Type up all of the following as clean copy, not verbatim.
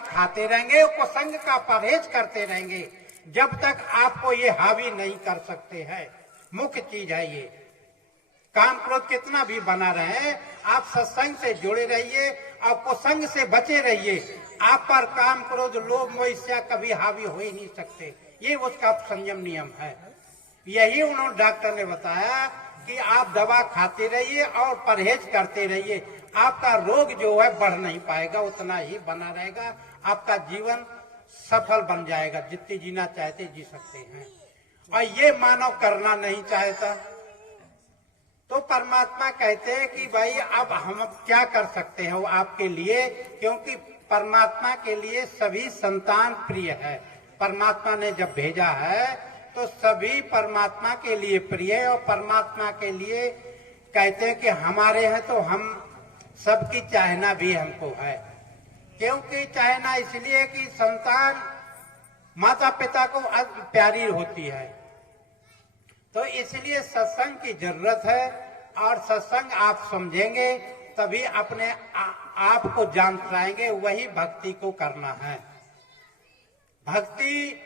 खाते रहेंगे, कुसंग का परहेज करते रहेंगे, जब तक आपको ये हावी नहीं कर सकते हैं। मुख्य चीज है ये। काम क्रोध कितना भी बना रहे, आप सत्संग से जुड़े रहिए और कुसंग से बचे रहिए। आप पर काम क्रोध लोभ मोह ईर्ष्या कभी हावी हो ही नहीं सकते। ये उसका संयम नियम है। यही उन्होंने डॉक्टर ने बताया कि आप दवा खाते रहिए और परहेज करते रहिए। आपका रोग जो है बढ़ नहीं पाएगा, उतना ही बना रहेगा। आपका जीवन सफल बन जाएगा। जितनी जीना चाहते जी सकते हैं। और ये मानव करना नहीं चाहता, तो परमात्मा कहते हैं कि भाई अब हम क्या कर सकते हैं वो आपके लिए, क्योंकि परमात्मा के लिए सभी संतान प्रिय है। परमात्मा ने जब भेजा है तो सभी परमात्मा के लिए प्रिय है। और परमात्मा के लिए कहते हैं कि हमारे हैं तो हम सबकी चाहना भी हमको है। क्योंकि चाहना इसलिए कि संतान माता पिता को प्यारी होती है, तो इसलिए सत्संग की जरूरत है। और सत्संग आप समझेंगे तभी अपने आप को जान पाएंगे। वही भक्ति को करना है। भक्ति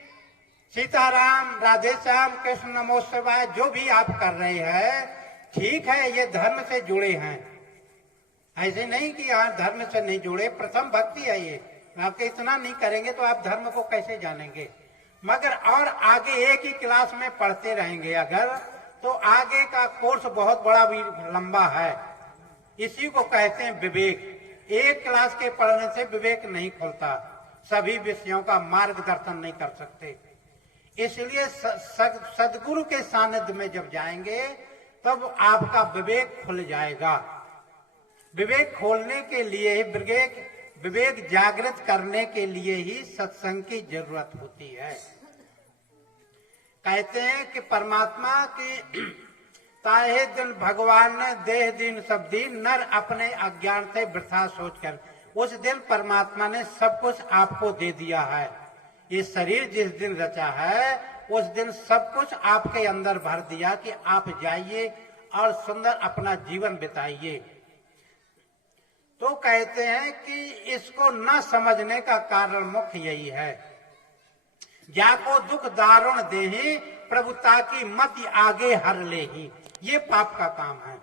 सीताराम, राधे श्याम, कृष्ण नमो शिवाय जो भी आप कर रहे हैं ठीक है, ये धर्म से जुड़े हैं। ऐसे नहीं कि यहाँ धर्म से नहीं जुड़े, प्रथम भक्ति है ये। आपके इतना नहीं करेंगे तो आप धर्म को कैसे जानेंगे। मगर और आगे एक ही क्लास में पढ़ते रहेंगे अगर, तो आगे का कोर्स बहुत बड़ा भी लंबा है। इसी को कहते हैं विवेक। एक क्लास के पढ़ने से विवेक नहीं खुलता, सभी विषयों का मार्गदर्शन नहीं कर सकते। इसलिए सदगुरु के सानिध्य में जब जाएंगे तब आपका विवेक खुल जाएगा। विवेक खोलने के लिए, विवेक जागृत करने के लिए ही सत्संग की जरूरत होती है। कहते हैं कि परमात्मा की ताहे दिन भगवान ने देह दिन सब दिन, नर अपने अज्ञान से वृथा सोचकर। उस दिन परमात्मा ने सब कुछ आपको दे दिया है। ये शरीर जिस दिन रचा है उस दिन सब कुछ आपके अंदर भर दिया कि आप जाइए और सुंदर अपना जीवन बिताइए। तो कहते हैं कि इसको न समझने का कारण मुख्य यही है। जाको दुख दारुण देहि, प्रभुता की मति आगे हर लेहि। ये पाप का काम है।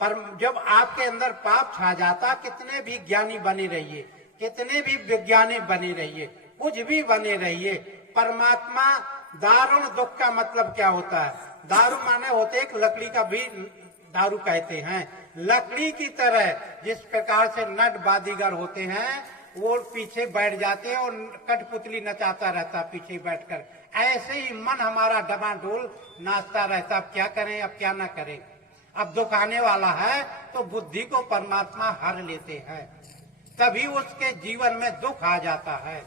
पर जब आपके अंदर पाप छा जाता, कितने भी ज्ञानी बने रहिए, कितने भी विज्ञानी बने रहिए, कुछ भी बने रहिए, परमात्मा दारुण दुख का मतलब क्या होता है? दारू माने होते एक लकड़ी का भी दारू कहते हैं। लकड़ी की तरह जिस प्रकार से नट बाजीगर होते हैं वो पीछे बैठ जाते हैं और कठपुतली नचाता रहता पीछे बैठकर, ऐसे ही मन हमारा डबाडोल नाचता रहता। अब क्या करें, अब क्या ना करें। अब दुख आने वाला है तो बुद्धि को परमात्मा हर लेते हैं, तभी उसके जीवन में दुख आ जाता है।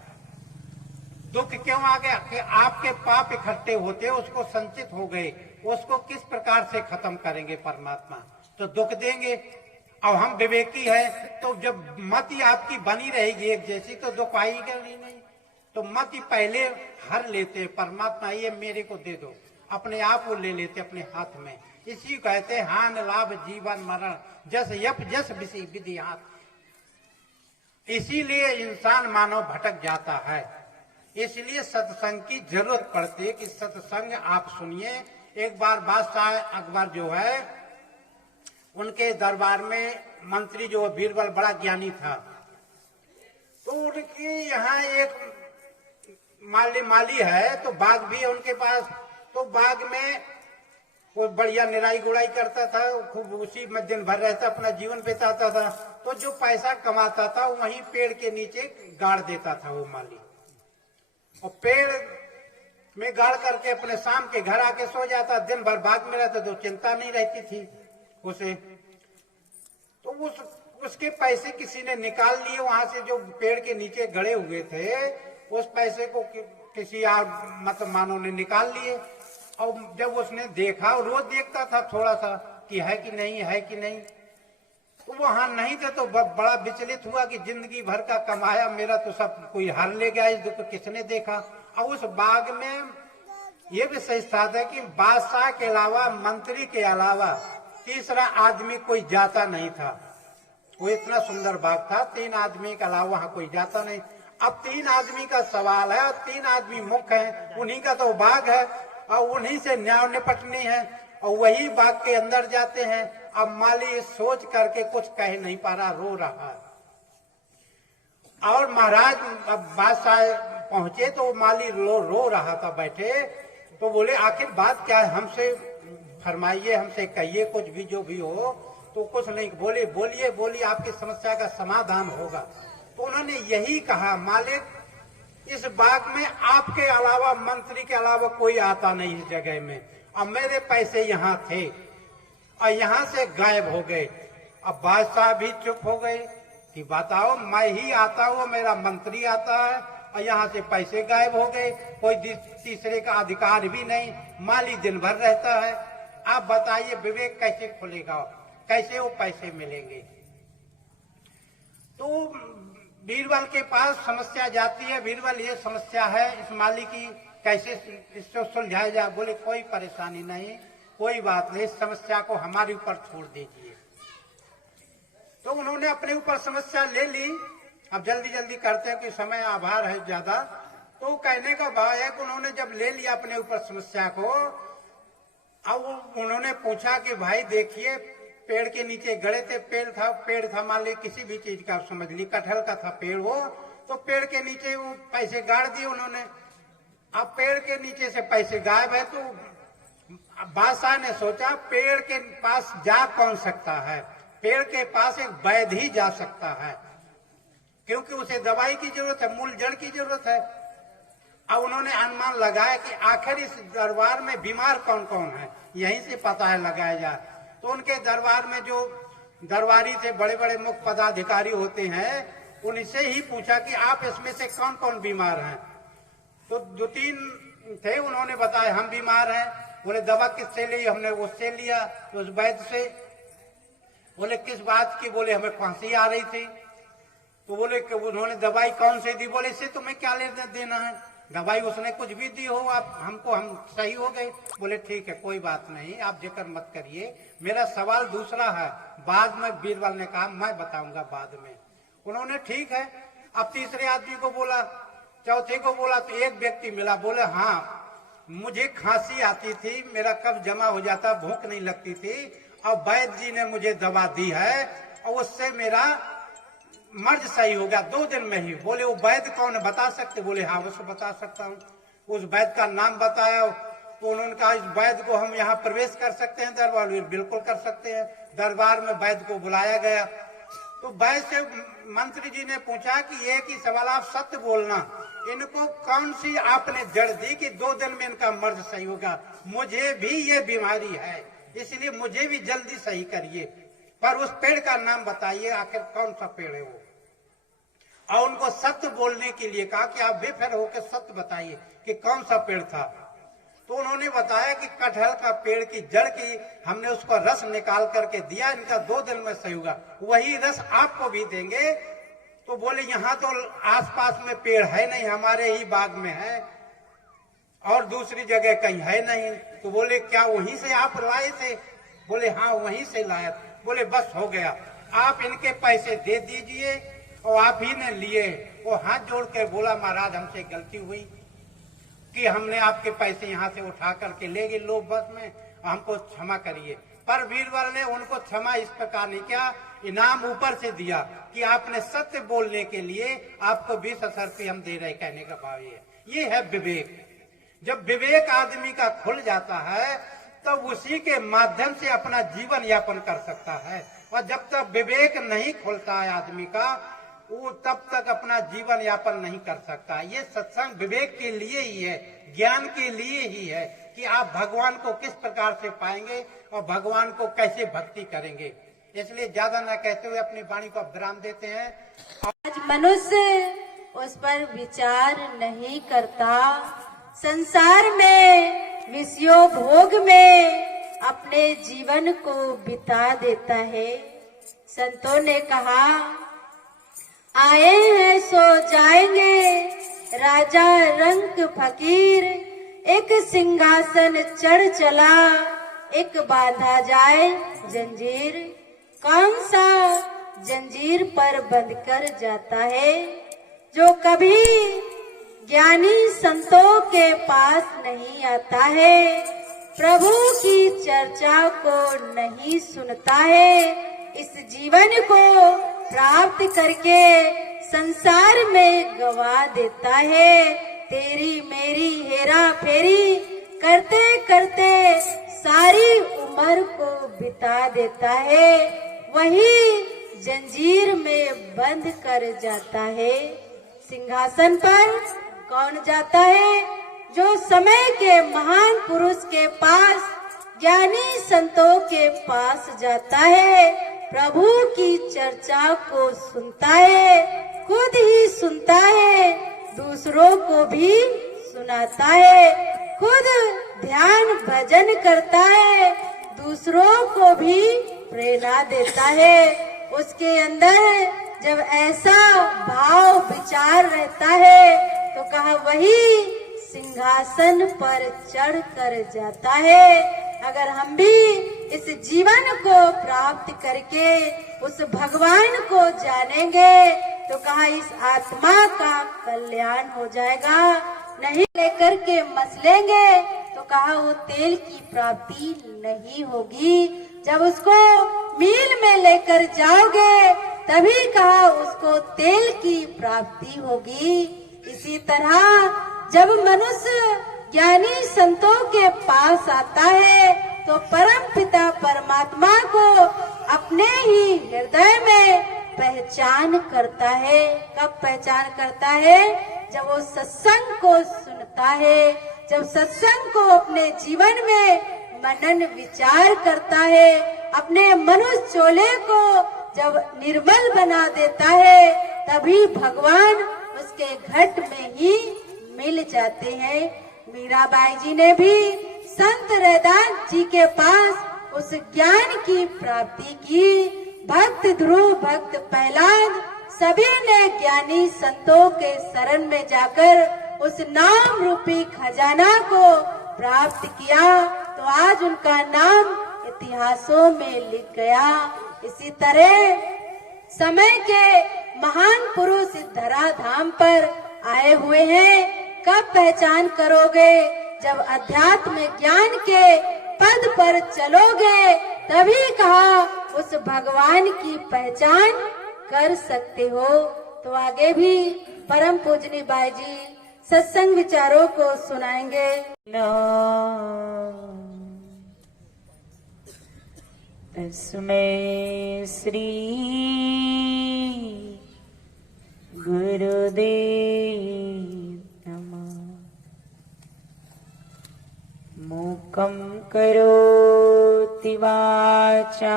दुख क्यों आ गया? कि आपके पाप इकट्ठे होते, उसको संचित हो गए, उसको किस प्रकार से खत्म करेंगे परमात्मा? तो दुख देंगे। अब हम विवेकी है तो जब मति आपकी बनी रहेगी एक जैसी तो दुख आएगा नहीं। तो मति पहले हर लेते परमात्मा, ये मेरे को दे दो, अपने आप वो ले लेते अपने हाथ में। इसी कहते हान लाभ जीवन मरण, जस यप जस विधि हाथ। इसीलिए इंसान मानव भटक जाता है। इसलिए सत्संग की जरूरत पड़ती है कि सत्संग आप सुनिए। एक बार बादशाह अकबर जो है, उनके दरबार में मंत्री जो बीरबल बड़ा ज्ञानी था, तो उनकी यहाँ एक माली है, तो बाग भी है उनके पास। तो बाग में वो बढ़िया निराई गुड़ाई करता था, खूब उसी में दिन भर रहता, अपना जीवन बिताता था। तो जो पैसा कमाता था वहीं पेड़ के नीचे गाड़ देता था वो माली, और पेड़ में गाड़ करके अपने शाम के घर आके सो जाता। दिन भर बाग में रहता तो चिंता नहीं रहती थी उसे। तो उसके पैसे किसी ने निकाल लिए वहां से, जो पेड़ के नीचे गड़े हुए थे, उस पैसे को किसी और मतलब मानो ने निकाल लिए। और जब उसने देखा, रोज देखता था थोड़ा सा कि है कि नहीं, है कि नहीं, तो वहां नहीं थे। तो बड़ा विचलित हुआ कि जिंदगी भर का कमाया मेरा तो सब कोई हर ले गया, इस दुख को किसने देखा। और उस बाग में ये विशेषता था कि बादशाह के अलावा, मंत्री के अलावा तीसरा आदमी कोई जाता नहीं था। वो इतना सुंदर बाग था, 3 आदमी के अलावा वहां कोई जाता नहीं। अब 3 आदमी का सवाल है और 3 आदमी मुख्य हैं, उन्हीं का तो बाग है और उन्हीं से न्याय निपटनी है और वही बाग के अंदर जाते हैं। अब माली सोच करके कुछ कह नहीं पा रहा, रो रहा है। और महाराज बादशाह पहुंचे तो माली रो रहा था बैठे, तो बोले आखिर बात क्या है, हमसे फरमाइए, हमसे कहिए, कुछ भी जो भी हो। तो कुछ नहीं बोले, बोलिए बोलिए, आपकी समस्या का समाधान होगा। तो उन्होंने यही कहा, मालिक इस बाग में आपके अलावा, मंत्री के अलावा कोई आता नहीं इस जगह में। अब मेरे पैसे यहाँ थे और यहाँ से गायब हो गए। अब बादशाह भी चुप हो गए कि बताओ, मैं ही आता हूँ, मेरा मंत्री आता है और यहाँ से पैसे गायब हो गए, कोई तीसरे का अधिकार भी नहीं, माली दिन भर रहता है। आप बताइए विवेक कैसे खुलेगा, कैसे वो पैसे मिलेंगे। तो बीरबल के पास समस्या जाती है, बीरबल ये समस्या है इस माली की, कैसे इसको सुलझाया जाए। बोले कोई परेशानी नहीं, कोई बात नहीं, इस समस्या को हमारे ऊपर छोड़ दीजिए। तो उन्होंने अपने ऊपर समस्या ले ली। अब जल्दी जल्दी करते हैं कि समय आभार है ज्यादा। तो कहने का भाव है कि उन्होंने जब ले लिया अपने ऊपर समस्या को, अब उन्होंने पूछा कि भाई देखिए, पेड़ के नीचे गड़े थे, पेड़ था मान ली किसी भी चीज का, समझ ली कटहल का था पेड़ वो, तो पेड़ के नीचे वो पैसे गाड़ दिए उन्होंने। अब पेड़ के नीचे से पैसे गायब है, तो बादशाह ने सोचा पेड़ के पास जा कौन सकता है, पेड़ के पास एक वैद्य ही जा सकता है, क्योंकि उसे दवाई की जरूरत है, मूल जड़ की जरूरत है। अब उन्होंने अनुमान लगाया कि आखिर इस दरबार में बीमार कौन कौन है, यहीं से पता है लगाया जाए। तो उनके दरबार में जो दरबारी थे, बड़े बड़े मुख्य पदाधिकारी होते हैं, उनसे ही पूछा कि आप इसमें से कौन कौन बीमार हैं। तो 2-3 थे, उन्होंने बताया हम बीमार हैं। बोले दवा किससे ली, हमने उससे लिया, उस वैद्य से। बोले किस बात की, बोले हमें खांसी आ रही थी। तो बोले कि उन्होंने दवाई कौन सी दी, बोले इससे तुम्हें क्या लेना देना है, दवाई उसने कुछ भी दी हो, आप हमको, हम सही हो गए। बोले ठीक है कोई बात नहीं, आप जिक्र मत करिए, मेरा सवाल दूसरा है, बाद में। बीरबल ने कहा मैं बताऊंगा बाद में। उन्होंने ठीक है। अब तीसरे आदमी को बोला, चौथे को बोला, तो एक व्यक्ति मिला, बोले हाँ मुझे खांसी आती थी, मेरा कब्ज जमा हो जाता, भूख नहीं लगती थी, और वैद्य जी ने मुझे दवा दी है और उससे मेरा मर्ज सही हो गया 2 दिन में ही। बोले वो वैद्य कौन है, बता सकते? बोले हाँ उसको बता सकता हूँ। उस वैद्य का नाम बताया, तो उन्होंने कहा इस वैद्य को हम यहाँ प्रवेश कर सकते हैं दरबार? बिल्कुल कर सकते हैं। दरबार में वैद्य को बुलाया गया। तो वैद्य से मंत्री जी ने पूछा कि एक ही सवाल, आप सत्य बोलना, इनको कौन सी आपने जड़ दी कि 2 दिन में इनका मर्ज सही होगा? मुझे भी ये बीमारी है, इसलिए मुझे भी जल्दी सही करिए, पर उस पेड़ का नाम बताइए, आखिर कौन सा पेड़ है वो। और उनको सत्य बोलने के लिए कहा कि आप बेफिक्र होकर सत्य बताइए कि कौन सा पेड़ था। तो उन्होंने बताया कि कटहल का पेड़ की जड़ की हमने उसको रस निकाल करके दिया, इनका 2 दिन में सही होगा, वही रस आपको भी देंगे। तो बोले यहाँ तो आसपास में पेड़ है नहीं, हमारे ही बाग में है और दूसरी जगह कहीं है नहीं। तो बोले क्या वहीं से आप लाए थे? बोले हाँ वहीं से लाया। बोले बस हो गया, आप इनके पैसे दे दीजिए। और आप ही ने लिए। वो हाथ जोड़ कर बोला महाराज हमसे गलती हुई कि हमने आपके पैसे यहाँ से उठा करके ले गए लोग बस में, हमको क्षमा करिए। पर बीरबल ने उनको क्षमा इस प्रकार नहीं किया, इनाम ऊपर से दिया कि आपने सत्य बोलने के लिए आपको 20,000 रुपये हम दे रहे। कहने का भाव ये है विवेक। जब विवेक आदमी का खुल जाता है तब तो उसी के माध्यम से अपना जीवन यापन कर सकता है। और जब तक विवेक नहीं खुलता है आदमी का, वो तब तक अपना जीवन यापन नहीं कर सकता। ये सत्संग विवेक के लिए ही है, ज्ञान के लिए ही है कि आप भगवान को किस प्रकार से पाएंगे और भगवान को कैसे भक्ति करेंगे। इसलिए ज्यादा न कहते हुए अपनी वाणी को विराम देते हैं। आज मनुष्य उस पर विचार नहीं करता, संसार में विषयों भोग में अपने जीवन को बिता देता है। संतों ने कहा आए हैं सो जाएंगे, राजा रंक फकीर, एक सिंहासन चढ़ चला, एक बांधा जाए जंजीर। कौन सा जंजीर पर बंध कर जाता है? जो कभी ज्ञानी संतों के पास नहीं आता है, प्रभु की चर्चा को नहीं सुनता है, इस जीवन को प्राप्त करके संसार में गवा देता है। तेरी मेरी हेरा फेरी करते करते सारी उम्र को बिता देता है, वही जंजीर में बंद कर जाता है। सिंहासन पर कौन जाता है? जो समय के महान पुरुष के पास, ज्ञानी संतों के पास जाता है, प्रभु की चर्चा को सुनता है, खुद ही सुनता है, दूसरों को भी सुनाता है, खुद ध्यान भजन करता है, दूसरों को भी प्रेरणा देता है। उसके अंदर जब ऐसा भाव विचार रहता है तो कहा वही सिंहासन पर चढ़ कर जाता है। अगर हम भी इस जीवन को प्राप्त करके उस भगवान को जानेंगे तो कहा इस आत्मा का कल्याण हो जाएगा। नहीं लेकर के मसलेंगे तो कहा वो तेल की प्राप्ति नहीं होगी। जब उसको मील में लेकर जाओगे तभी कहा उसको तेल की प्राप्ति होगी। इसी तरह जब मनुष्य ज्ञानी संतों के पास आता है तो परम पिता परमात्मा को अपने ही हृदय में पहचान करता है। कब पहचान करता है? जब वो सत्संग को सुनता है, जब सत्संग को अपने जीवन में मनन विचार करता है, अपने मनुष्य चोले को जब निर्मल बना देता है तभी भगवान उसके घट में ही मिल जाते हैं। मीराबाई जी ने भी संत रैदास जी के पास उस ज्ञान की प्राप्ति की। भक्त ध्रुव, भक्त प्रहलाद सभी ने ज्ञानी संतों के शरण में जाकर उस नाम रूपी खजाना को प्राप्त किया तो आज उनका नाम इतिहासों में लिख गया। इसी तरह समय के महान पुरुष इस धराधाम पर आए हुए हैं। कब पहचान करोगे? जब अध्यात्म ज्ञान के पद पर चलोगे तभी कहा उस भगवान की पहचान कर सकते हो। तो आगे भी परम पूजनी बाई जी सत्संग विचारों को सुनाएंगे। तस्मै श्री गुरुदेव नमः। मूकं करोति वाचालं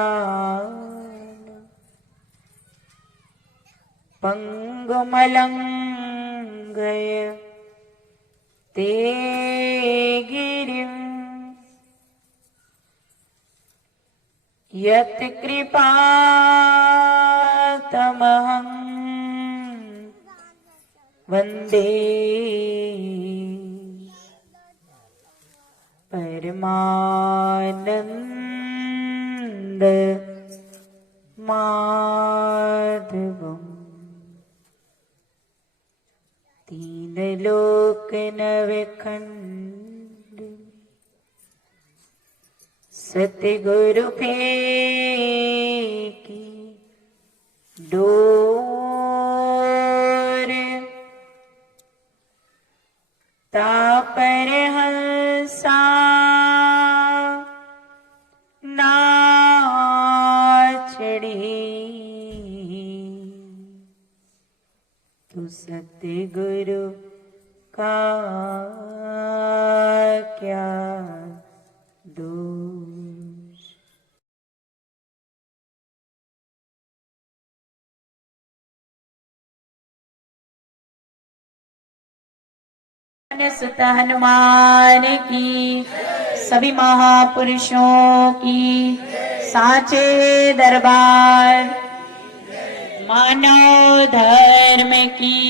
पंगुमलंघय ते गिरिं यत् कृपा तमहं वन्दे परमानंद माधवम्। तीन लोक नवखंड सतगुरु फेंकी डोर तापर हंसा नाचड़ी तू सतगुरु का क्या दोष। सुत हनुमान की, सभी महापुरुषों की, साचे दरबार मानव धर्म की,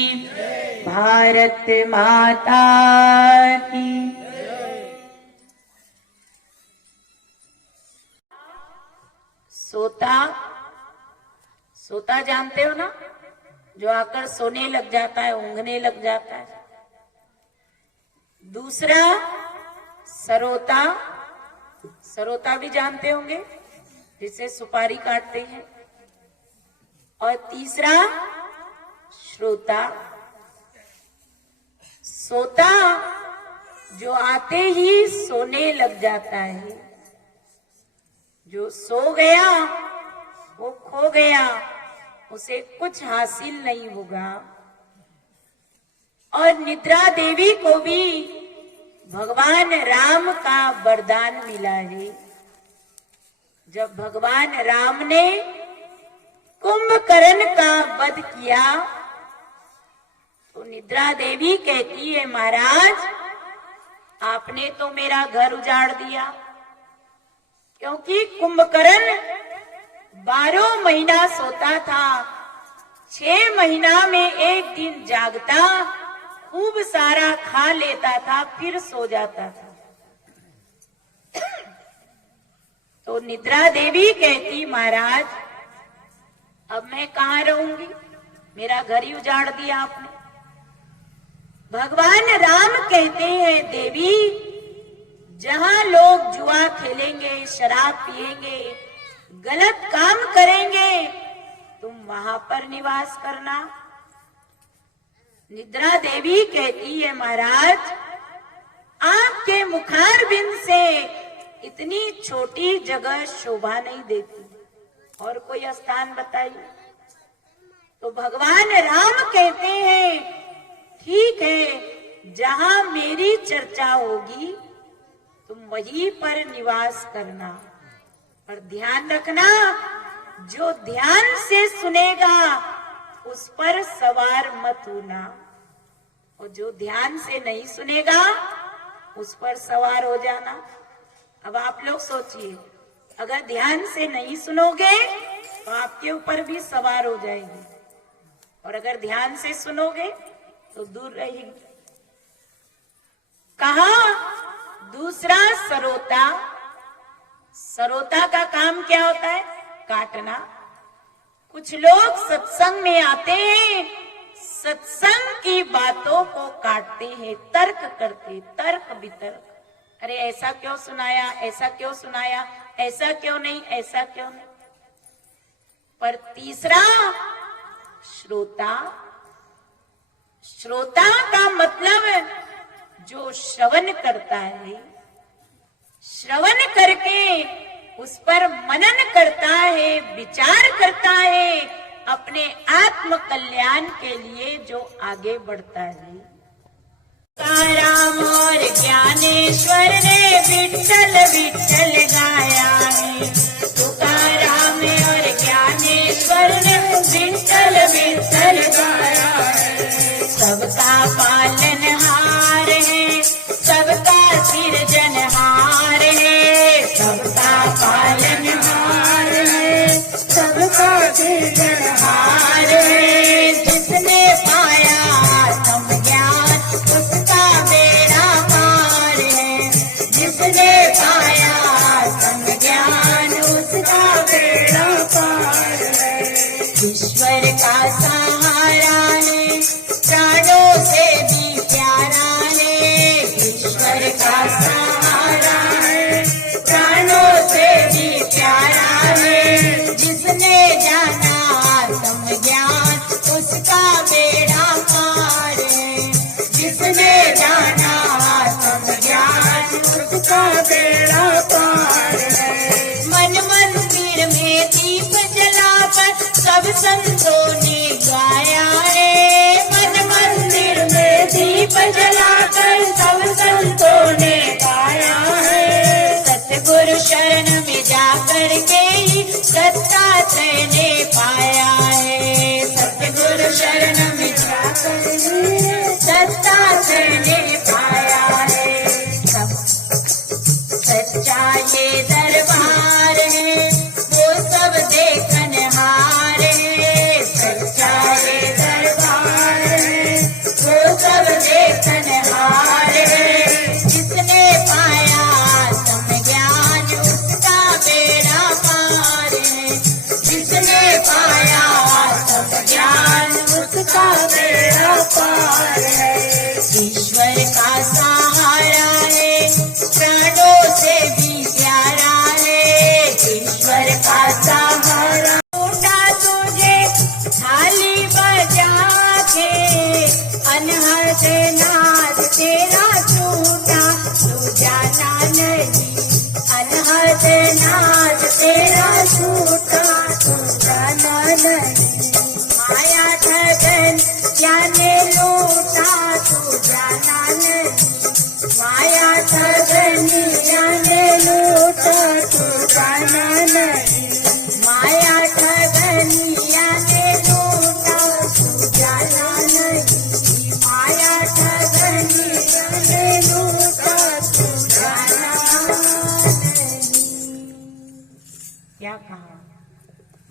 भारत माता की। सोता, सोता जानते हो ना? जो आकर सोने लग जाता है, ऊँघने लग जाता है। दूसरा सरोता, सरोता भी जानते होंगे, जिसे सुपारी काटते हैं। और तीसरा श्रोता, सोता जो आते ही सोने लग जाता है, जो सो गया वो खो गया, उसे कुछ हासिल नहीं होगा। और निद्रा देवी को भी भगवान राम का वरदान मिला है। जब भगवान राम ने कुंभकर्ण का वध किया तो निद्रा देवी कहती है, महाराज आपने तो मेरा घर उजाड़ दिया, क्योंकि कुंभकर्ण 12 महीना सोता था, 6 महीना में एक दिन जागता, खूब सारा खा लेता था, फिर सो जाता था। तो निद्रा देवी कहती, महाराज अब मैं कहाँ रहूंगी, मेरा घर ही उजाड़ दिया आपने। भगवान राम कहते हैं, देवी जहां लोग जुआ खेलेंगे, शराब पिएंगे, गलत काम करेंगे, तुम वहां पर निवास करना। निद्रा देवी कहती है, महाराज आपके मुखारबिंद से इतनी छोटी जगह शोभा नहीं देती, और कोई स्थान बताइए। तो भगवान राम कहते हैं, ठीक है, जहां मेरी चर्चा होगी तुम वहीं पर निवास करना, पर ध्यान रखना जो ध्यान से सुनेगा उस पर सवार मत होना, और जो ध्यान से नहीं सुनेगा उस पर सवार हो जाना। अब आप लोग सोचिए, अगर ध्यान से नहीं सुनोगे तो आपके ऊपर भी सवार हो जाएगी, और अगर ध्यान से सुनोगे तो दूर रहेगी। कहा दूसरा सरोता, सरोता का काम क्या होता है? काटना। कुछ लोग सत्संग में आते हैं, सत्संग की बातों को काटते हैं, तर्क करते, तर्क वितर्क, अरे ऐसा क्यों सुनाया, ऐसा क्यों सुनाया, ऐसा क्यों नहीं, ऐसा क्यों नहीं। पर तीसरा श्रोता, श्रोता का मतलब जो श्रवण करता है, श्रवण करके उस पर मनन करता है, विचार करता है, अपने आत्म कल्याण के लिए जो आगे बढ़ता है। राम और ज्ञानेश्वर ने विठ्ठल विठ्ठल गाया है, तुकाराम और ज्ञानेश्वर ने विठ्ठल विठ्ठल गाया है। सबका पालनहार है, सबका सिरजनहार है, सबका पालनहार है, सबका सिरजनहार है। जिसने पाया आत्म ज्ञान उसका बेड़ा पार है, जिसने पाया आत्म ज्ञान उसका बेड़ा पार है। ईश्वर का सहारा है, प्राणों से भी प्यारा है, ईश्वर का सहारा है, प्राणों से भी प्यारा है। जिसने जाना आत्म ज्ञान उसका बेड़ा पार है, जिसने जाना आत्म ज्ञान उसका बेड़ा पार है। मन मंदिर में दीप जलाकर सब संतों ने गाया है, मन मंदिर में दीप जलाकर सब संतों ने गाया है। सतगुरु शरण में जाकर के ही दत्तात्रेय ने पाया है, सतगुरु शरण में जाकर दत्तात्रेय ने पाया है। सच्चा ये दरबार है वो सब देखनहार है, सच्चा ये दरबार है वो सब देखनहार है। जिसने पाया आत्म ज्ञान उसका बेड़ा पार है, जिसने पाया आत्म ज्ञान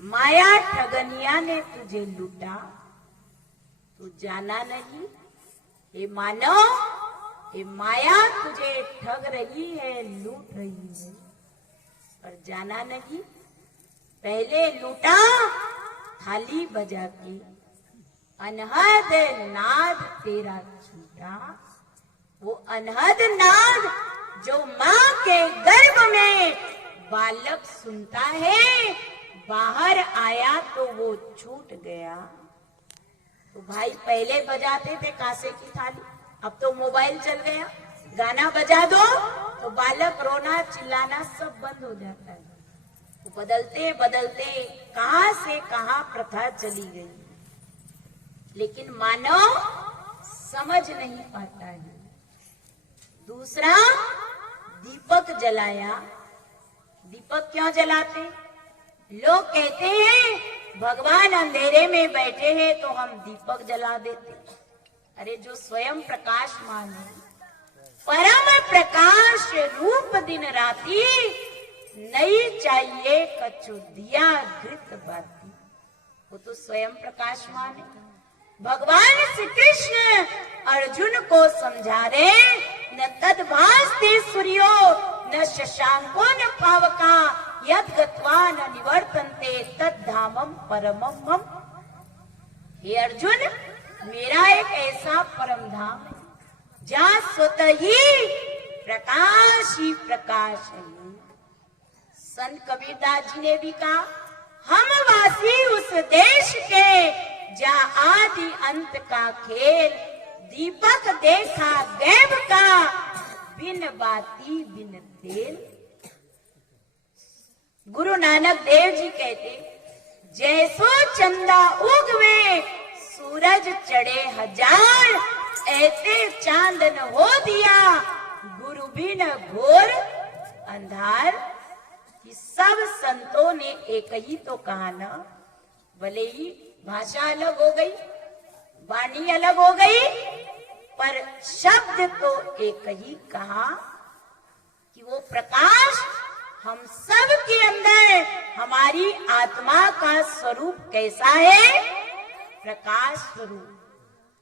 माया ठगनिया ने तुझे लूटा, तू जाना नहीं। हे मानव, ये माया तुझे ठग रही है, लूट रही है, पर जाना नहीं। पहले लूटा थाली बजा के, अनहद नाद तेरा छूटा। वो अनहद नाद जो माँ के गर्भ में बालक सुनता है, बाहर आया तो वो छूट गया। तो भाई पहले बजाते थे कांसे की थाली, अब तो मोबाइल चल गया, गाना बजा दो तो बालक रोना चिल्लाना सब बंद हो जाता है। तो बदलते बदलते कहां से कहां प्रथा चली गई, लेकिन मानव समझ नहीं पाता है। दूसरा, दीपक जलाया। दीपक क्यों जलाते? लोग कहते हैं भगवान अंधेरे में बैठे हैं तो हम दीपक जला देते। अरे जो स्वयं प्रकाशमान है, परम प्रकाश रूप दिन राती, नहीं चाहिए कछु दिया घृत बाती। वो तो स्वयं प्रकाशमान है। भगवान श्री कृष्ण अर्जुन को समझा रहे, न तद्भासते सूर्यो न शशांको न पावका, यद गत्वा न निवर्तन्ते तद्धामम परमम मम। हे अर्जुन, मेरा एक ऐसा परम धाम है जहाँ स्वतः ही प्रकाश है। संत कबीरदास जी ने भी कहा, हम वासी उस देश के जहाँ आदि अंत का खेल, दीपक देखा गैब का, बिन बाती बिन तेल। गुरु नानक देव जी कहते, जैसो चंदा उगवे सूरज चढ़े हजार, ऐसे चांदन हो दिया गुरु बिन घोर अंधार। कि सब संतों ने एक ही तो कहा ना, भले ही भाषा अलग हो गई, वाणी अलग हो गई, पर शब्द तो एक ही कहा कि वो प्रकाश हम सब के अंदर, हमारी आत्मा का स्वरूप कैसा है? प्रकाश स्वरूप।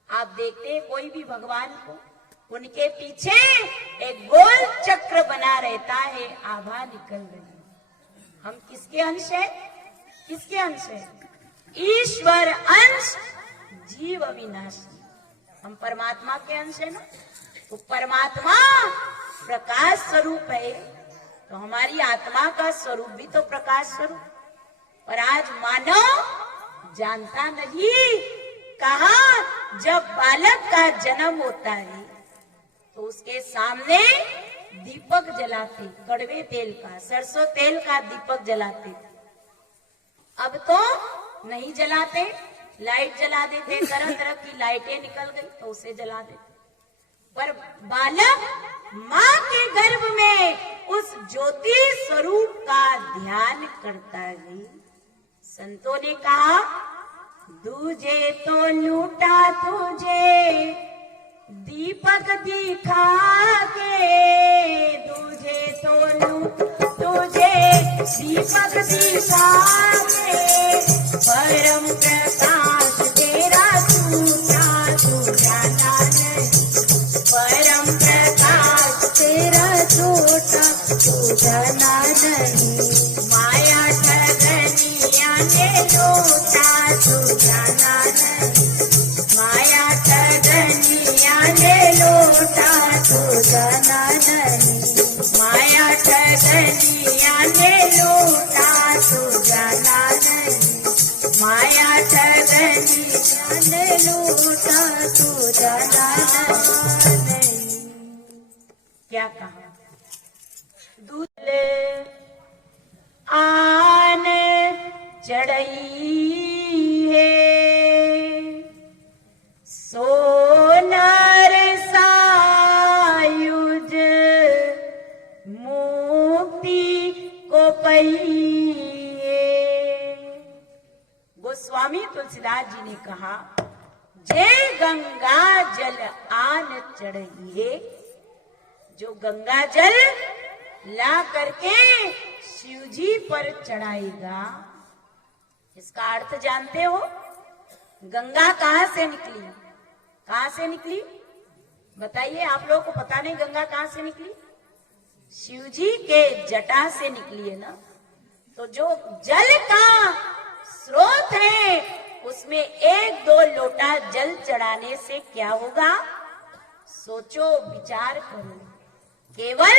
आप देखते हैं कोई भी भगवान को, उनके पीछे एक गोल चक्र बना रहता है, आभा निकल रही है। हम किसके अंश है? किसके अंश है? ईश्वर अंश, जीव अविनाशी। हम परमात्मा के अंश है ना। तो परमात्मा प्रकाश स्वरूप है, तो हमारी आत्मा का स्वरूप भी तो प्रकाश स्वरूप। पर आज मानव जानता नहीं। कहा, जब बालक का जन्म होता है तो उसके सामने दीपक जलाते, कड़वे तेल का, सरसों तेल का दीपक जलाते। अब तो नहीं जलाते, लाइट जला देते, तरह तरह की लाइटें निकल गई तो उसे जला देते। पर बालक माँ के गर्भ में उस ज्योति स्वरूप का ध्यान करता है। संतों ने कहा, दूजे तो लूटा तुझे दीपक दिखा के, दूजे तो तुझे दीपक दिखा के, परम प्रकाश तेरा छूटा तू जाना नहीं, परम प्रकाश तेरा छूटा तू जाना नहीं, माया ठगनिया ने लूटा तू जाना नहीं, माया ठगनिया ने लूटा तू जाना नहीं, माया ठगनिया ने लूटा तू जाना नहीं, माया ठगनिया ने लूटा तू जाना नहीं। क्या कहा? दूध आन चढ़ई है, सोनार सायुज मुक्ति को पहिए। गोस्वामी तुलसीदास जी ने कहा, जय गंगा जल आन चढ़िए। जो गंगा जल ला करके शिव जी पर चढ़ाएगा इसका अर्थ जानते हो? गंगा कहां से निकली? कहां से निकली बताइए? आप लोगों को पता नहीं गंगा कहां से निकली? शिव जी के जटा से निकली है ना। तो जो जल का स्रोत है उसमें 1-2 लोटा जल चढ़ाने से क्या होगा? सोचो, विचार करो। केवल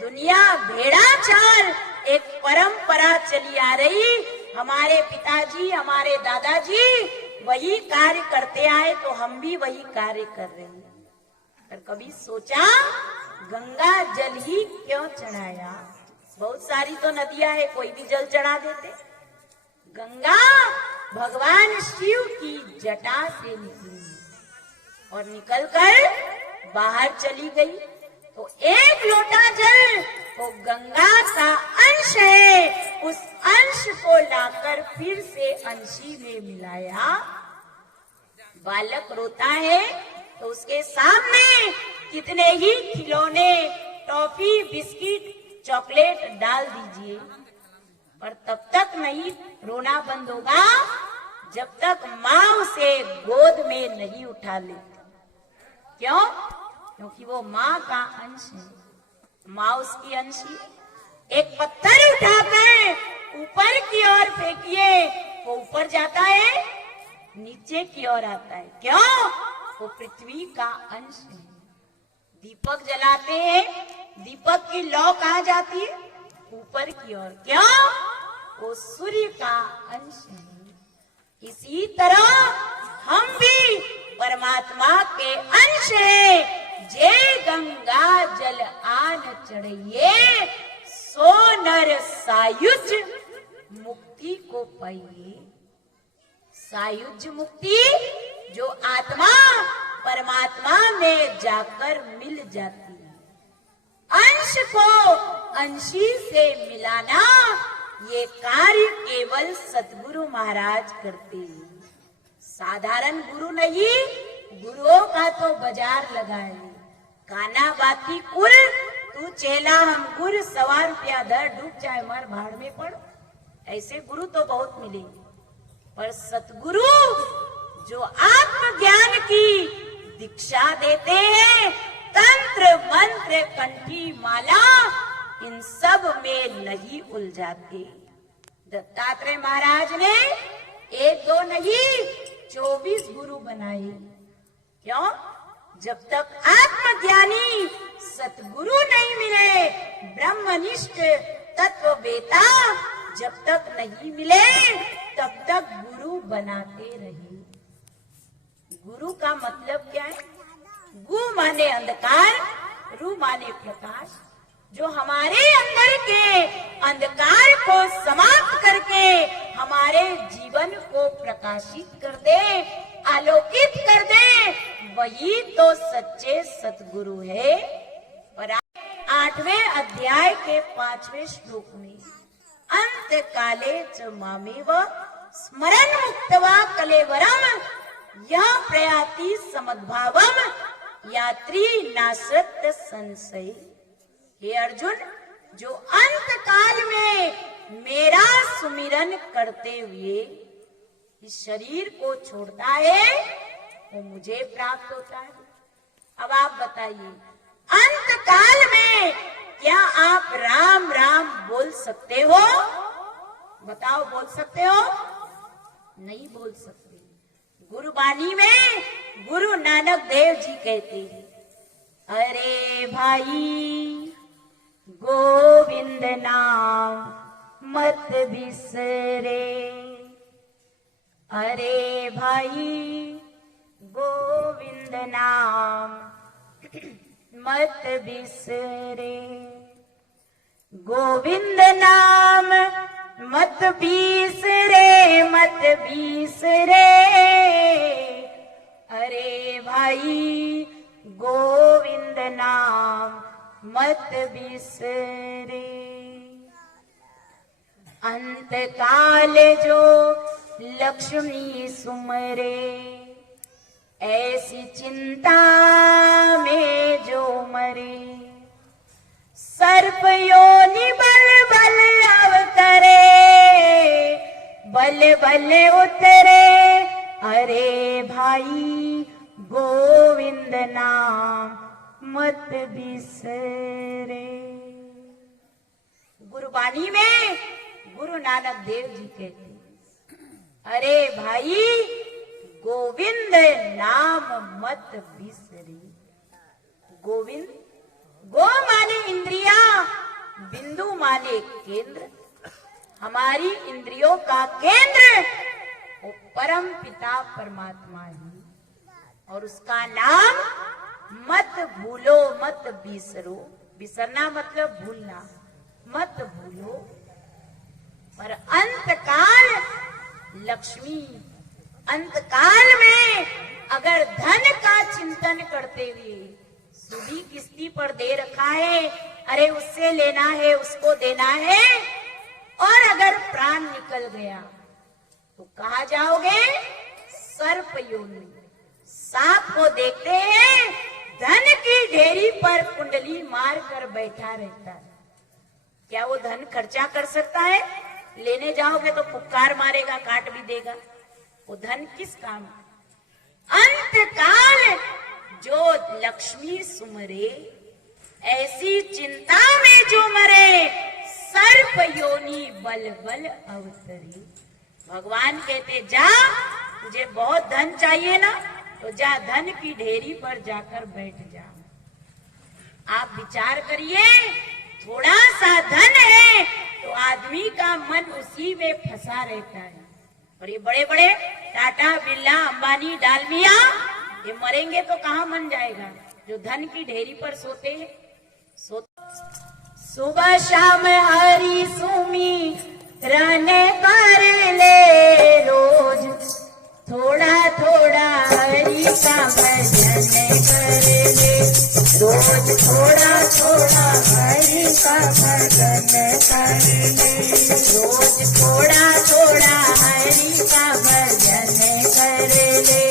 दुनिया भेड़ा चाल एक परंपरा चली आ रही, हमारे पिताजी हमारे दादाजी वही कार्य करते आए तो हम भी वही कार्य कर रहे हैं। पर कभी सोचा गंगा जल ही क्यों चढ़ाया? बहुत सारी तो नदियां है, कोई भी जल चढ़ा देते। गंगा भगवान शिव की जटा से निकली और निकलकर बाहर चली गई। तो 1 लोटा जल वो गंगा का अंश है, उस अंश को लाकर फिर से अंशी में मिलाया। बालक रोता है तो उसके सामने कितने ही खिलौने, टॉफी, बिस्किट, चॉकलेट डाल दीजिए, पर तब तक नहीं रोना बंद होगा जब तक माँ उसे गोद में नहीं उठा लेती। क्यों? क्योंकि वो माँ का अंश है, माँ उसकी अंशी। एक पत्थर उठाकर ऊपर की ओर फेंकिए, वो ऊपर जाता है, नीचे की ओर आता है। क्यों? वो पृथ्वी का अंश है। दीपक जलाते हैं, दीपक की लौ कहाँ जाती है? ऊपर की ओर। क्यों? वो सूर्य का अंश है। इसी तरह हम भी परमात्मा के अंश हैं। जे गंगा जल आन चढ़िए, सो नर सायुज मुक्ति को पाइए। सायुज मुक्ति जो आत्मा परमात्मा में जाकर मिल जाती है। अंश को अंशी से मिलाना ये कार्य केवल सतगुरु महाराज करते हैं, साधारण गुरु नहीं। गुरुओं का तो बाजार लगा है। काना बाती कुल तू चेला हम गुर, 1.25 रुपया धर, डूब जाए मर भाड़ में पड़। ऐसे गुरु तो बहुत मिले, पर सतगुरु जो आत्मज्ञान की दीक्षा देते हैं, तंत्र मंत्र कंठी माला, इन सब में नहीं उलझाते। दत्तात्रेय महाराज ने 1-2 नहीं 24 गुरु बनाए। क्यों? जब तक आत्मज्ञानी सतगुरु नहीं मिले, ब्रह्मनिष्ठ तत्ववेता जब तक नहीं मिले, तब तक गुरु बनाते रहे। गुरु का मतलब क्या है? गु माने अंधकार, रु माने प्रकाश। जो हमारे अंदर के अंधकार को समाप्त करके हमारे जीवन को प्रकाशित कर दे, आलोकित कर दे, वही तो सच्चे सतगुरु है। पर 8वें अध्याय के 5वें श्लोक में अंत काले च मामेव स्मरण मुक्तवा कलेवरम यह प्रयाति समद्भावम यात्री नासत संशय। हे अर्जुन, जो अंत काल में मेरा सुमिरन करते हुए इस शरीर को छोड़ता है वो मुझे प्राप्त होता है। अब आप बताइए, अंत काल में क्या आप राम राम बोल सकते हो? बताओ, बोल सकते हो? नहीं बोल सकते। गुरुबानी में गुरु नानक देव जी कहते हैं, अरे भाई गोविंद नाम मत बिसरे, अरे भाई गोविंद नाम मत बिसरे, गोविंद नाम मत बिसरे, मत बिसरे, अरे भाई गोविंद नाम मत बिसरे। अंत काल जो लक्ष्मी सुमरे, ऐसी चिंता में जो मरे, सर्प योनि बल बल अवतरे, बल्ले बल्ले उतरे, अरे भाई गोविंद नाम मत बिसरे। गुरबानी में गुरु नानक देव जी कहते हैं, अरे भाई गोविंद नाम मत बिसरे। गोविंद, गो माने इंद्रिया, बिंदु माने केंद्र। हमारी इंद्रियों का केंद्र वो परम पिता परमात्मा है और उसका नाम मत भूलो मत बिसरो। बिसरना मतलब भूलना, मत भूलो। पर अंतकाल लक्ष्मी, अंतकाल में अगर धन का चिंतन करते हुए सुधी किस्ती पर दे रखा है, अरे उससे लेना है, उसको देना है, और अगर प्राण निकल गया तो कहाँ जाओगे? सर्प योनि। सांप को देखते हैं, धन की ढेरी पर कुंडली मार कर बैठा रहता है। क्या वो धन खर्चा कर सकता है? लेने जाओगे तो फुक्कार मारेगा, काट भी देगा। वो धन किस काम? अंतकाल जो लक्ष्मी सुमरे, ऐसी चिंता में जो मरे, सर्प योनि बल बल अवतरे। भगवान कहते जा, तुझे बहुत धन चाहिए ना, तो जा धन की ढेरी पर जाकर बैठ जा। आप विचार करिए, थोड़ा सा धन है तो आदमी का मन उसी में फंसा रहता है। और ये बड़े बड़े टाटा, बिरला, अंबानी, डालमिया, ये मरेंगे तो कहाँ मन जाएगा? जो धन की ढेरी पर सोते हैं। सुबह शाम हरी सुमी रहने कर ले रोज, थोड़ा थोड़ा हरी का भजन कर ले रोज, थोड़ा थोड़ा हरी का भजन कर ले रोज, थोड़ा थोड़ा हरी का भजन कर ले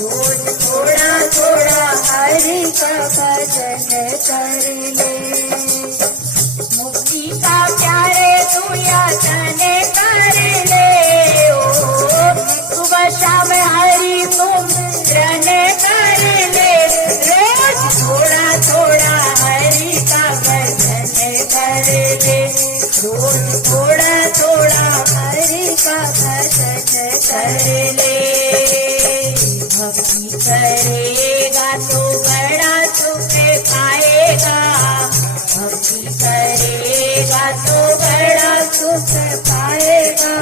रोज, थोड़ा थोड़ा हरि का भजन कर ले। मुक्ति का प्यारे तू याचन कर ले, ओ सुबह शाम हरि सुमिरन कर ले रोज, थोड़ा थोड़ा हरि का भजन कर ले रोज, थोड़ा थोड़ा हरि का भजन कर ले। भक्ति करेगा तो बड़ा सुख पाएगा, भक्ति करेगा तो बड़ा सुख पाएगा।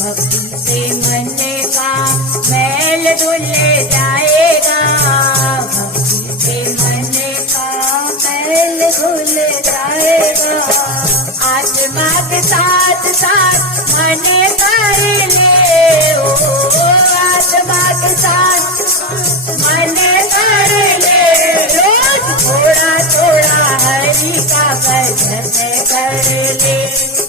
भक्ति से मन का मैल धुल जाएगा, भक्ति से मन का मैल धुल जाएगा। आत्मा के साथ साथ मन कर ले, ओ आत्मा के साथ मन कर ले रोज, थोड़ा थोड़ा हरि का भजन कर ले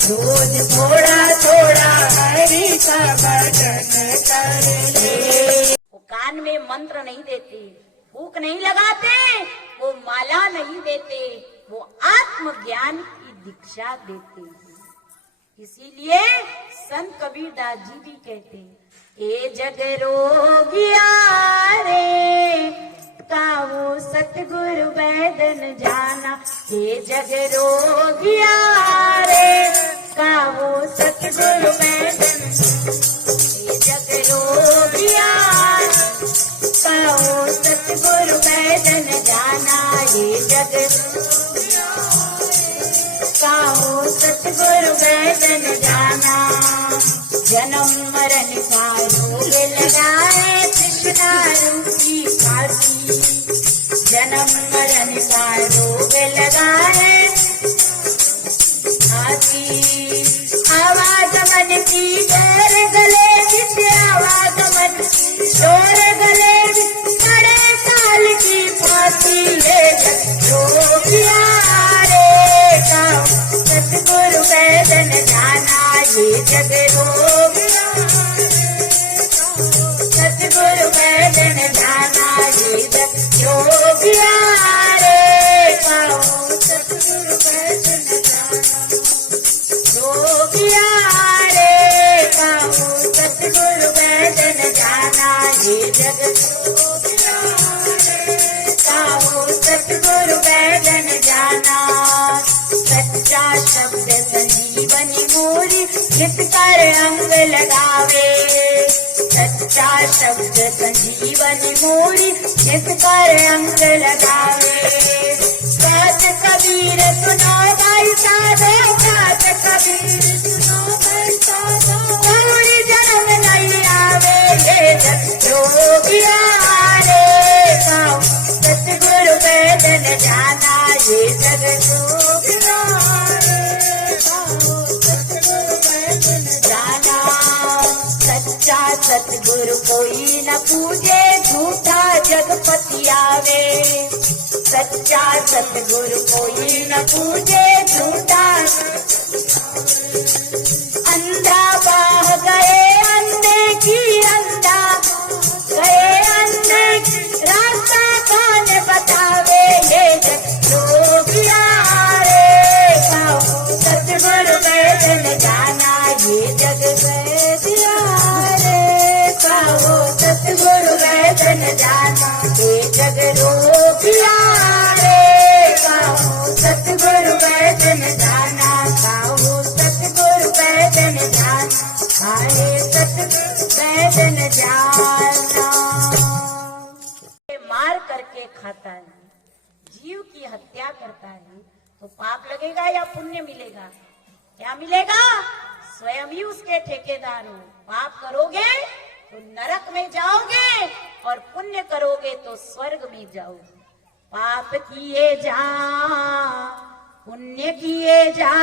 रोज, थोड़ा थोड़ा हरि का भजन कर ले। वो कान में मंत्र नहीं देते, फूक नहीं लगाते, वो माला नहीं देते, वो आत्मज्ञान की दीक्षा देते हैं। इसीलिए संत कबीरदास जी भी कहते हैं, ए जग रोगिया रे काहू सतगुरु वैदन जाना, ए जग रोगिया रे काहू सतगुरु वैदन, ए जग रोगिया काहू सतगुरु वैदन जाना, ये जग काहू सतगुरु वैदन जाना। जन्म मरण का रोग लगाए तृष्णा रूपी फांसी, जन्म मरण का रोग लगाए फांसी। आवागमन की डर गले जिसे आवागमन डोर गले बड़े साल की फांसी ले रोगिया रे का सतगुरु वैदन जाना, ये जग रोगिया सतगुरु वैदन जाना, ये जग रोगिया रे का सतगुरु वैदन जाना, रोगिया रे का अंग लगावे। सच्चा शब्द संजीवनी मोरी जिस पर अंग लगावे। सात कबीर सुनो भाई साधो, सात कबीर सुनो भाई साधो, मोरी जन्म नहीं आवे ये जग जोगिया रे गाँव। सतगुरु वैदन जाना ये जग जोगिया रे गाँव। सतगुरु वैदन जाना। सच्चा सतगुरु कोई न पूजे, झूठा जगपति आवे। सच्चा सतगुरु कोई न पूजे, झूठा। अंधा बाह गए अंधे की, अंधा गए अंधे की, रास्ता कौन बतावे ये जग जोगिया रे गाँव। सतगुरु वैदन जाना ये जग वैदिया रे गाँव। सतगुरु वैदन जाना ये जग रोगिया रे गाँव। सतगुरु वैदन जाना गाँव। सतगुरु वैदन जाना आए। सतगुरु वैदन जाना। मार करके खाता है, जीव की हत्या करता है, तो पाप लगेगा या पुण्य मिलेगा? क्या मिलेगा? स्वयं ही उसके ठेकेदार हो। पाप करोगे तो नरक में जाओगे और पुण्य करोगे तो स्वर्ग में जाओगे। पाप किए जा पुण्य किए जा,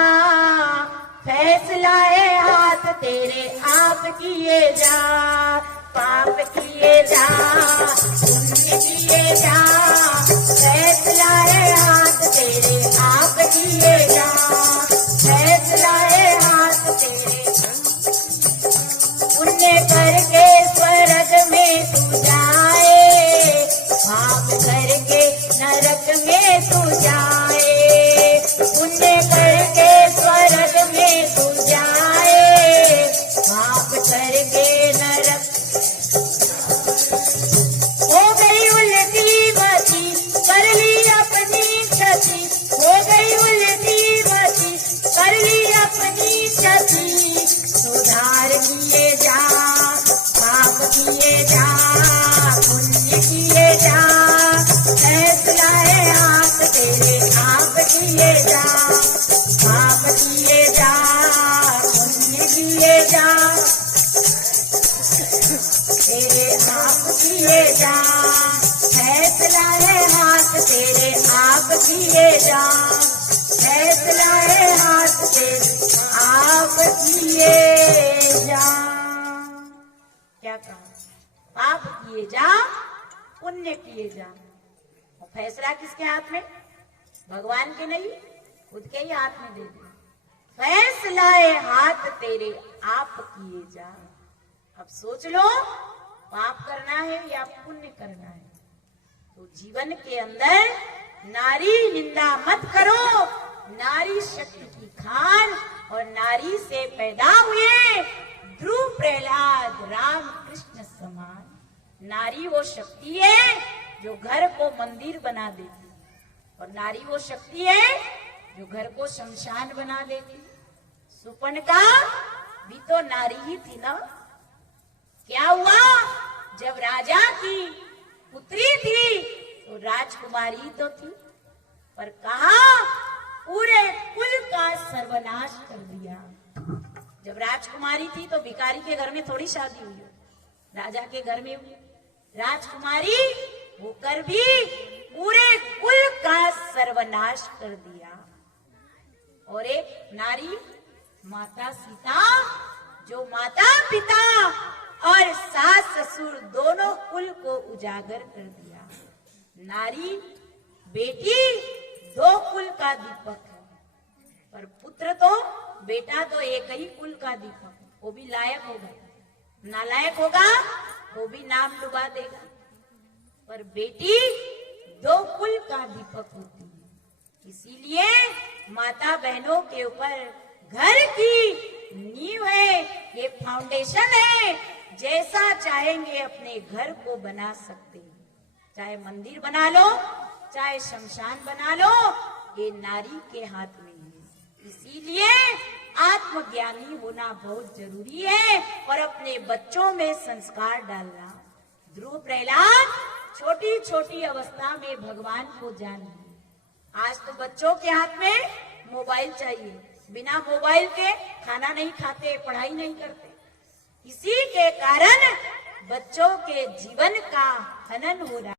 फैसला है हाथ तेरे आप किए जा। पाप किए जा पुण्य किए जा, फैसला है हाथ तेरे आप किए जा। फैसला है हाथ तेरे। पुण्य करके स्वर्ग में तू जाए, पाप करके नरक में तू जाए। पुण्य करके स्वर्ग में तू जाए, पाप करके नरक। हो गई उल्टी मती, कर ली अपनी क्षति। हो गई उल्टी मती, कर ली अपनी क्षति। सुधार किए जा, पाप किए जा, पुण्य किए जा। फैसला है हाथ तेरे आप किए जा। पाप किए जा, पुण्य किए जा, तेरे आप किए जा। फैसला है हाथ तेरे आप किए जा। फैसला है हाथ तेरे आप किए जा। क्या कहा? पाप किए जा, पुण्य किए जा। और फैसला किसके हाथ में? भगवान के नहीं, खुद के ही हाथ में दे दे। फैसला है हाथ तेरे आप किए जा। अब सोच लो, पाप करना है या पुण्य करना है? तो जीवन के अंदर नारी निंदा मत करो। नारी शक्ति की खान और नारी से पैदा हुए ध्रुव प्रहलाद राम कृष्ण समान। नारी वो शक्ति है जो घर को मंदिर बना देती, और नारी वो शक्ति है जो घर को शमशान बना देती। सुपर्णखा भी तो नारी ही थी ना। क्या हुआ? जब राजा की पुत्री थी तो राजकुमारी तो थी, पर कहा पूरे कुल का सर्वनाश कर दिया। जब राजकुमारी थी तो भिखारी के घर में थोड़ी शादी हुई, राजा के घर में हुई। राजकुमारी होकर भी पूरे कुल का सर्वनाश कर दिया। और एक नारी माता सीता, जो माता पिता और सास ससुर दोनों कुल को उजागर कर दिया। नारी बेटी दो कुल का दीपक है, पर पुत्र तो बेटा तो एक ही कुल का दीपक है। वो भी लायक होगा, नालायक होगा वो भी नाम डुबा देगा। पर बेटी दो कुल का दीपक होती है। इसीलिए माता बहनों के ऊपर घर की नींव है, ये फाउंडेशन है। जैसा चाहेंगे अपने घर को बना सकते हैं, चाहे मंदिर बना लो, चाहे शमशान बना लो, ये नारी के हाथ में है। इसीलिए आत्मज्ञानी होना बहुत जरूरी है और अपने बच्चों में संस्कार डालना। ध्रुव प्रहलाद छोटी छोटी अवस्था में भगवान को जान लिए। आज तो बच्चों के हाथ में मोबाइल चाहिए, बिना मोबाइल के खाना नहीं खाते, पढ़ाई नहीं करते। इसी के कारण बच्चों के जीवन का हनन हो रहा है।